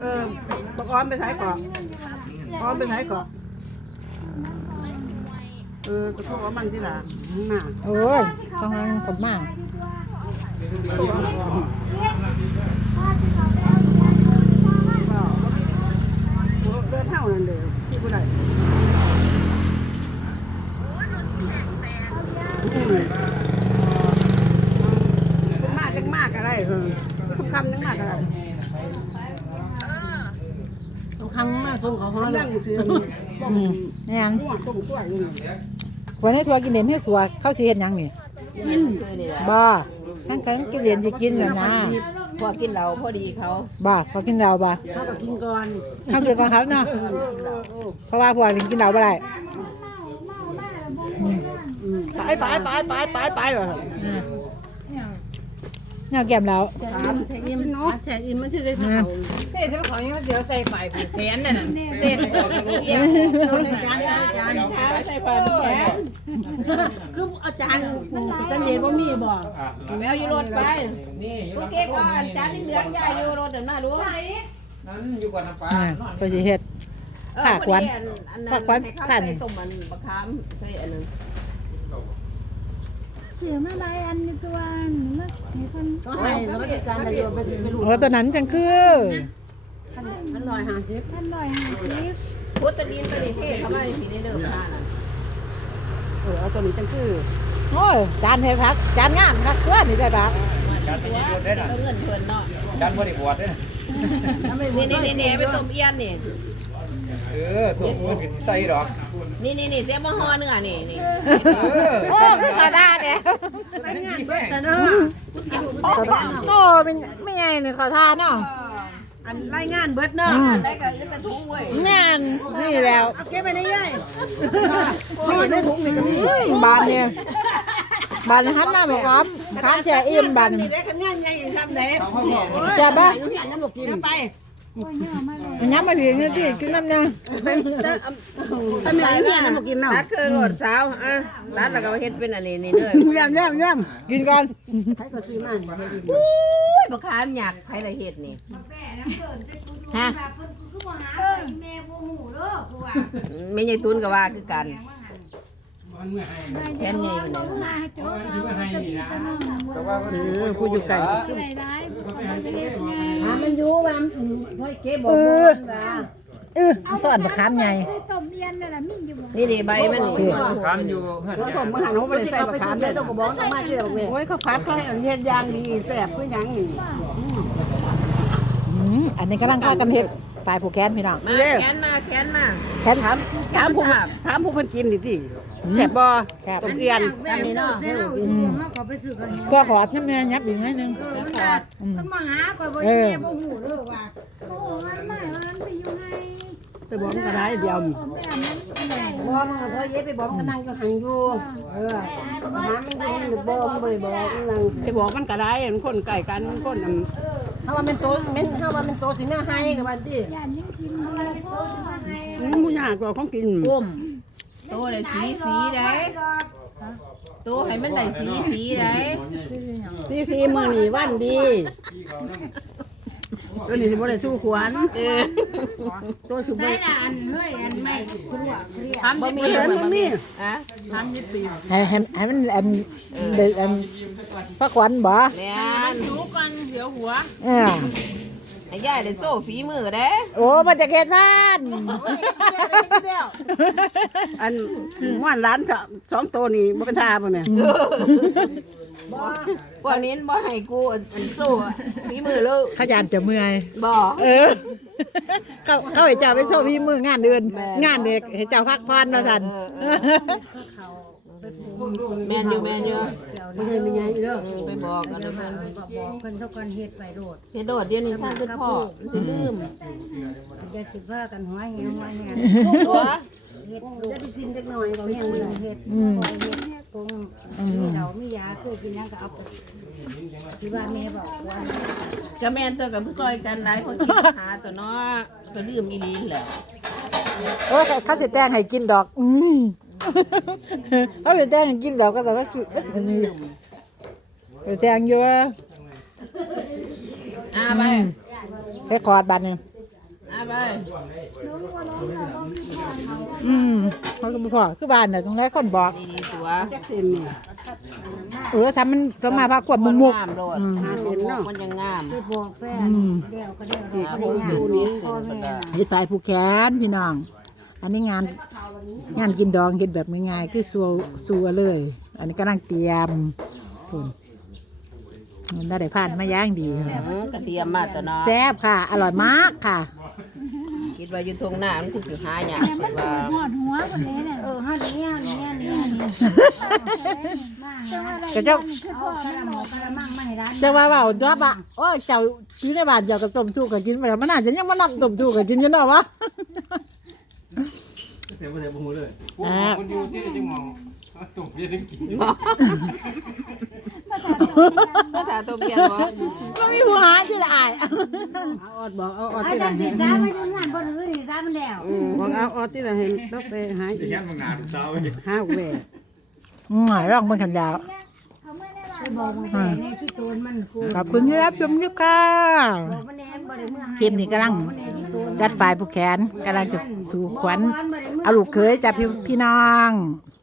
เออบอกอ้อมไปใช้ก่อนอ้อมไปใช้ก่อนเออกระทบว่ามันที่หลังน่ะโอ้ยต้องให้กับมากเดินเท่านั้นเลยที่ผู้ใดมากจังมากอะไรเออคำจังมากอะไรต้องคำมาก ส่งเขาห้องนั่งอยู่ที่อืมนี่ยังหัวต้มกล้วยอยู่วันนี้ทัวกินเด่นให้ทัวเข้าสิเฮ็ดหยังนี่กินบ่ทั้งคันกินเด่นสิกินแล้วนะพอกินเหล้าพอดีเขาบ่พอกินเหล้าบ่เขาก็กินก่อนเขากิดของเขาเนาะเพราะว่าพวกนี้กินเหล้าบ่ได้ไปไปไปไปไปไปเลยอื มแนวแก้มแล้วถามแทนอิมเนาะแทนอิมมันชื่อได้อืเท่ามเศษเจ้าของยังเดี๋ยวใส่ฝ่ายผูกแขนน่ะนะเศษเกี่ยวจานจานเท้าใส่ผ้าแขนคืออาจารย์จันเย็นว่ามีบ่แมวอยู่รถไปโอเคก็อาจารย์นี่เหลืองยายอยู่รถเดินมาดูนั้นอยู่กับน้ำปลาอ่าพอสิเฮ็ดเออผ้าขวัญพอดีอันนั้นผ้าขวัญให้เขาขันใส่ต้มมันบะขามใส่อันนึงเสือมาหลายอันในตัวนี่มาให้คน ก็ให้แล้วก็จัดการนายโยมไปไปรู้โอ้ตัวนั้นจังคือพันลอยหาสิบท่านร้อยหาสิบพุทธดินตัวนี้เท่เข้ามาในผีในเดิมผ้าน่ะเออเอาตัวนี้จังคือโอ้ยจานเฮ็ดพักจานงามคักตัวนี่ได้บักจานที่ยืดได้น่ะเอาเงินเพิ่นเนาะจานบริบวชได้น่ะนี่นี่นี่นี่ไปต้มเอี้ยนนี่ เออถูกมันใส่ดอกนี่นี่นี่เสียมาห่อเนื้อนี่นี่เออโอ้คือขาได้เด้ไปงานเบิดแต่เนาะโอ้เป็นไม่ใหญ่นี่ขอทานเนาะอันรายงานเบิดเนาะได้ก็จะถุงเว้ยงานนี่แล้วเอาเก็บไปในยัยนี่ในถุงนี่ก็มีบานเนี่ยบานหันมาบอกครับข้ามแช่อิ่มบานนี่ได้กันงานใหญ่ทำได้จะบ้าอยู่ที่อันนั้นบ่กินไปโอ้ยเนี่ยมาเลยน้ำมาถึงนี่ที่กินน้ำนะถ้ามีอะไรที่อันนั้นบ่กินเนาะตัดคือรถสาวอะตัดแล้วก็เฮ็ดเป็นอันนี้นี่เด้อย่ำย่ำย่ำกินก่อนใครก็ซื้อมานี่ให้ดีอุ้ยบักขามหยักไผละเฮ็ดนี่ฮะไม่ใช่ตุนก็ว่าคือกัน แถมใหญ่อยู่ไหนมาให้โจ๊กเอาจะดีกันเนาะแต่ว่าเออผู้อยู่ไกลผู้ใดร้ายเขาจะเรียกไงหามันอยู่ว่าห้อยเก็บบ่เอบ่อว่าเออสอนบักขามใหญ่ใส่ต้มเย็นนั่นแหละมีอยู่บ่นี่นี่ใบมันนี่คำอยู่เฮือนแล้วผมมาหาหนูบ่ได้ใส่บักขามเลยต้องก็บอกต้องมาที่ดอกเว้ยโอ้ยเขาพัดเขาให้อันเฮ็ดอย่างดีแซ่บคือหยังนี่อืมอันนี้กำลังพากันเฮ็ด ฝ่ายผูกแขนพี่น้อง มาแขนมาแขนมาแขนถามถามผู้ถามผู้เพิ่นกินดิติแซ่บบ่แซ่บต้มเอียนอันนี้เนาะอืมเขาไปซื้อกันก็ขอดน้ำเนื้อยับอีกนิดนึงอืมมันมาหาก่อนบ่เออ แม่บ่ฮู้เด้อว่าโอ้มันไม่มันไปอยู่ไหนไปบอกมันก็ได้เดียวแม่มันไหนบ่มันก็พอเย็บไปบอกมันก็นั่งอยู่หังอยู่เออหามันก็มันบ่มันบ่ได้บอกมันนั่งไปบอกมันก็ได้มันคนใกล้กันมันคนอัน ถ้าว่ามันโตแม่นถ้าว่ามันโตสิแม่ให้ก็ว่าติย่านยังกินบ่พอมันบ่ยากกว่าของกินกุ้มโตได้สีสีได้โตให้มันได้สีสีได้สีสีมื้อนี้วันดี ตัวนี้สิบ่ได้สู้ขวัญเออตัวสิบ่ได้อันเฮ้ยอันไม่ครัวเครียดบ่มีเห็นมันมีฮะให้ให้ให้มันอันเด็กอันพระขวัญบ่แม่นอ่า ไอ้ยายได้โซ่ฝีมือเด้โอ้มาจากเขตบ้านอันม่วนร้านก็สองตัวนี่บ่เป็นท่าบ่แม่พวกนี้บ่ให้กูอันโซ่ฝีมือเลยขยันจะเมื่อยบ่เออเขาเขาให้เจ้าไปโชว์พี่มืองานเดือนงานเด็กให้เจ้าพักผ่อนมาสั่นแม่นอยู่แม่นอยู่ บ่ได้มีหยังเด้อนี่ไปบอกกันนะเพิ่นบอกเพิ่นเท่ากันเฮ็ดไปโดดเฮ็ดโดดเดี๋ยวนี้ท่านเป็นพ่อสิลืมจะสิว่ากันหัวแหงหัวแหงตัวเฮ็ดจะไปซิมเล็กน้อยบ่แห้งเฮ็บ่เฮ็ดบ่เฮ็ดปรุงมีเรามียาคือกินหยังก็เอาไปที่ว่าแม่บอกว่าก็แม่นตัวกับผู้ซอยกันหลายคนคิดหาตัวเนาะก็ลืมอีหลีแหละโอ้ยเขาสิแต่งให้กินดอก อืม เขาสิแต่งให้กินดอกก็แต่ว่าสิอันนี้ไปแต่งอยู่ว่าอ่าไปให้คอร์ดบัดหนึงไปอืมเขาก็บ่พอคือบ้านน่ะตรงไหนคนบอกดีๆตัวจักเส้นนี่เออซ้ำมันจะมาพาควบมุกมุกงามโลดอืมมันยังงามคือบอกแฟนเดี๋ยวก็เดี๋ยวที่เราเขาก็ดูได้นี้พ่อแม่น่ะเฮ็ดฝ่ายผู้แขนพี่น้อง อันนี้งานงานกินดองเฮ็ดแบบง่ายๆคือสัวสัวเลย อันนี้กำลังเตรียมคุณมันได้ผ่านมาย่างดีค่ะอืมกระเทียมมาตัวเนาะแซ่บค่ะ อร่อยมากค่ะ คิดว่าอยู่ตรงหน้ามันคือสิหาหยังคิดว่าหอดหัวคนนี้เนี่ยเออฮอดเนี้ยเนี้ยเนี้ยนี่มากนะก็เจ้าเอากระหมอกกระมังมาให้ร้านจะว่าเว่าจ้าปะโอ้ยเจ้าอยู่ในบ้านเจ้ากับต้มสู้กับกินไปแล้วมันน่าจะยังมานับต้มสู้กับกินอยู่เนาะวะ เสียบ่ได้บ่ฮู้เลยอ่าคนอยู่ที่จังมองตุ่มยังกินอยู่ก็ถ้าตัวเบียนบ่ก็มีผู้หาที่ละอายเอาออดบอกเอาออดไอ้ที่จัละงสิเห็นจ้าไปดูงานบ่ถือนี่จ้ามันแล้วบอกเอาออดที่ละเห็นต้องไปหาจะยันบางนาทุกเช้าเลยห้าแหวกอืมร่องมันขันยาวไป บอกมันแน่ในที่ตูนมันกูขอบคุณที่รับชมคลิปค่ะบอกมันแน่บ่ได้เมื่อคลิปนี้กำลัง จัดฝ่ายผู้แขนกำลังจะสู่ขวัญเอาลูกเคยจับพี่พี่น้องบ